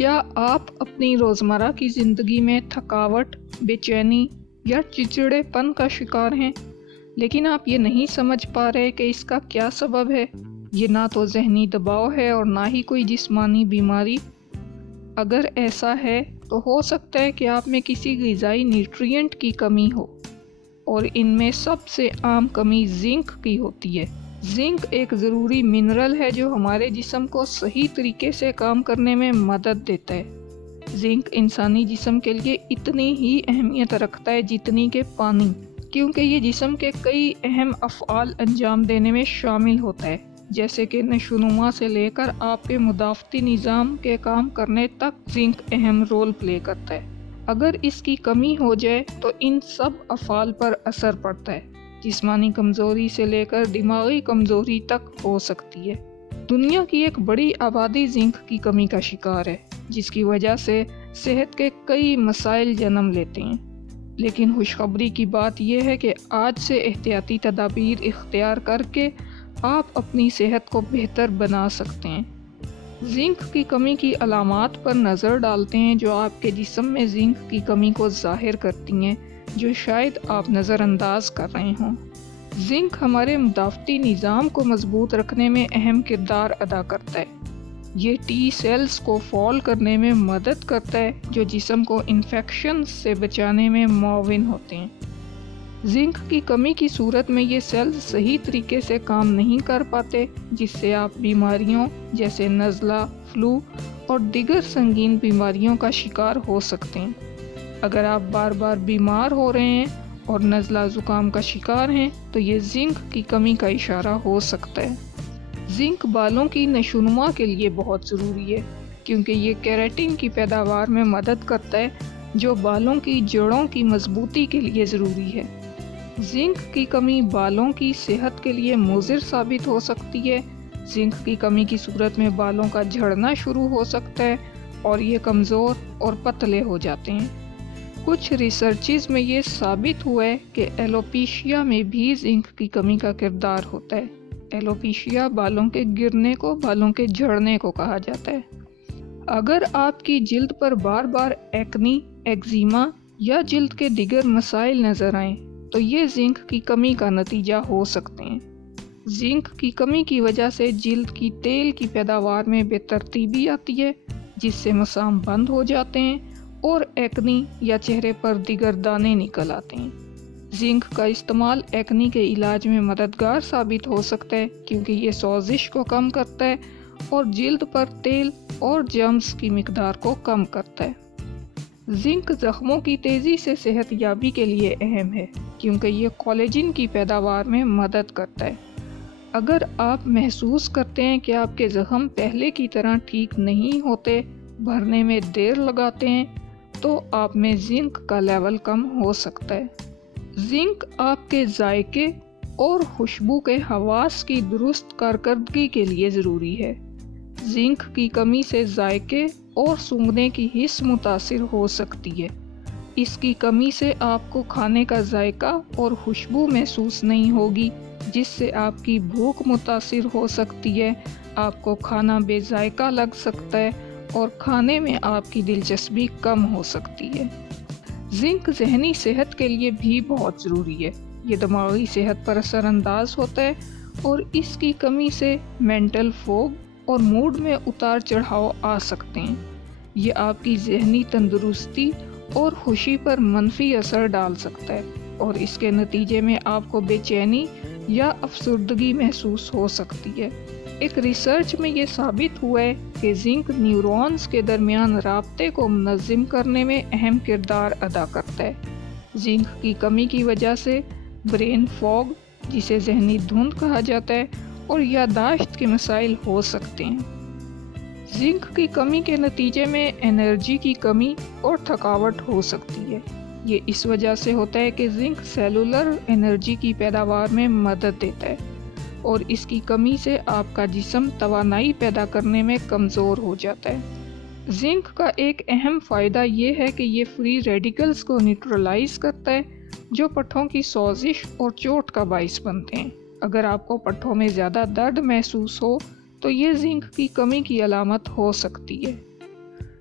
کیا آپ اپنی روزمرہ کی زندگی میں تھکاوٹ، بے چینی یا چڑچڑے پن کا شکار ہیں، لیکن آپ یہ نہیں سمجھ پا رہے کہ اس کا کیا سبب ہے؟ یہ نہ تو ذہنی دباؤ ہے اور نہ ہی کوئی جسمانی بیماری۔ اگر ایسا ہے تو ہو سکتا ہے کہ آپ میں کسی غذائی نیوٹرینٹ کی کمی ہو، اور ان میں سب سے عام کمی زنک کی ہوتی ہے۔ زنک ایک ضروری منرل ہے جو ہمارے جسم کو صحیح طریقے سے کام کرنے میں مدد دیتا ہے۔ زنک انسانی جسم کے لیے اتنی ہی اہمیت رکھتا ہے جتنی کہ پانی، کیونکہ یہ جسم کے کئی اہم افعال انجام دینے میں شامل ہوتا ہے، جیسے کہ نشوونما سے لے کر آپ کے مدافعتی نظام کے کام کرنے تک زنک اہم رول پلے کرتا ہے۔ اگر اس کی کمی ہو جائے تو ان سب افعال پر اثر پڑتا ہے، جسمانی کمزوری سے لے کر دماغی کمزوری تک ہو سکتی ہے۔ دنیا کی ایک بڑی آبادی زنک کی کمی کا شکار ہے، جس کی وجہ سے صحت کے کئی مسائل جنم لیتے ہیں۔ لیکن خوشخبری کی بات یہ ہے کہ آج سے احتیاطی تدابیر اختیار کر کے آپ اپنی صحت کو بہتر بنا سکتے ہیں۔ زنک کی کمی کی علامات پر نظر ڈالتے ہیں جو آپ کے جسم میں زنک کی کمی کو ظاہر کرتی ہیں، جو شاید آپ نظر انداز کر رہے ہوں۔ زنک ہمارے مدافعتی نظام کو مضبوط رکھنے میں اہم کردار ادا کرتا ہے۔ یہ ٹی سیلز کو فعال کرنے میں مدد کرتا ہے جو جسم کو انفیکشن سے بچانے میں معاون ہوتے ہیں۔ زنک کی کمی کی صورت میں یہ سیلز صحیح طریقے سے کام نہیں کر پاتے، جس سے آپ بیماریوں جیسے نزلہ، فلو اور دیگر سنگین بیماریوں کا شکار ہو سکتے ہیں۔ اگر آپ بار بار بیمار ہو رہے ہیں اور نزلہ زکام کا شکار ہیں تو یہ زنک کی کمی کا اشارہ ہو سکتا ہے۔ زنک بالوں کی نشوونما کے لیے بہت ضروری ہے، کیونکہ یہ کیراٹن کی پیداوار میں مدد کرتا ہے جو بالوں کی جڑوں کی مضبوطی کے لیے ضروری ہے۔ زنک کی کمی بالوں کی صحت کے لیے مضر ثابت ہو سکتی ہے۔ زنک کی کمی کی صورت میں بالوں کا جھڑنا شروع ہو سکتا ہے اور یہ کمزور اور پتلے ہو جاتے ہیں۔ کچھ ریسرچز میں یہ ثابت ہوا ہے کہ ایلوپیشیا میں بھی زنک کی کمی کا کردار ہوتا ہے۔ ایلوپیشیا بالوں کے گرنے کو بالوں کے جھڑنے کو کہا جاتا ہے۔ اگر آپ کی جلد پر بار بار ایکنی، ایگزیما یا جلد کے دیگر مسائل نظر آئیں تو یہ زنک کی کمی کا نتیجہ ہو سکتے ہیں۔ زنک کی کمی کی وجہ سے جلد کی تیل کی پیداوار میں بے ترتیبی آتی ہے، جس سے مسام بند ہو جاتے ہیں اور ایکنی یا چہرے پر دیگر دانے نکل آتے ہیں۔ زنک کا استعمال ایکنی کے علاج میں مددگار ثابت ہو سکتا ہے، کیونکہ یہ سوزش کو کم کرتا ہے اور جلد پر تیل اور جرمز کی مقدار کو کم کرتا ہے۔ زنک زخموں کی تیزی سے صحت یابی کے لیے اہم ہے، کیونکہ یہ کولیجن کی پیداوار میں مدد کرتا ہے۔ اگر آپ محسوس کرتے ہیں کہ آپ کے زخم پہلے کی طرح ٹھیک نہیں ہوتے، بھرنے میں دیر لگاتے ہیں، تو آپ میں زنک کا لیول کم ہو سکتا ہے۔ زنک آپ کے ذائقے اور خوشبو کے حواس کی درست کارکردگی کے لیے ضروری ہے۔ زنک کی کمی سے ذائقے اور سونگھنے کی حس متاثر ہو سکتی ہے۔ اس کی کمی سے آپ کو کھانے کا ذائقہ اور خوشبو محسوس نہیں ہوگی، جس سے آپ کی بھوک متاثر ہو سکتی ہے، آپ کو کھانا بے ذائقہ لگ سکتا ہے اور کھانے میں آپ کی دلچسپی کم ہو سکتی ہے۔ زنک ذہنی صحت کے لیے بھی بہت ضروری ہے۔ یہ دماغی صحت پر اثر انداز ہوتا ہے اور اس کی کمی سے مینٹل فوگ اور موڈ میں اتار چڑھاؤ آ سکتے ہیں۔ یہ آپ کی ذہنی تندرستی اور خوشی پر منفی اثر ڈال سکتا ہے اور اس کے نتیجے میں آپ کو بے چینی یا افسردگی محسوس ہو سکتی ہے۔ ایک ریسرچ میں یہ ثابت ہوا ہے کہ زنک نیورونز کے درمیان رابطے کو منظم کرنے میں اہم کردار ادا کرتا ہے۔ زنک کی کمی کی وجہ سے برین فوگ، جسے ذہنی دھند کہا جاتا ہے، اور یادداشت کے مسائل ہو سکتے ہیں۔ زنک کی کمی کے نتیجے میں انرجی کی کمی اور تھکاوٹ ہو سکتی ہے۔ یہ اس وجہ سے ہوتا ہے کہ زنک سیلولر انرجی کی پیداوار میں مدد دیتا ہے اور اس کی کمی سے آپ کا جسم توانائی پیدا کرنے میں کمزور ہو جاتا ہے۔ زنک کا ایک اہم فائدہ یہ ہے کہ یہ فری ریڈیکلز کو نیوٹرلائز کرتا ہے، جو پٹھوں کی سوزش اور چوٹ کا باعث بنتے ہیں۔ اگر آپ کو پٹھوں میں زیادہ درد محسوس ہو تو یہ زنک کی کمی کی علامت ہو سکتی ہے۔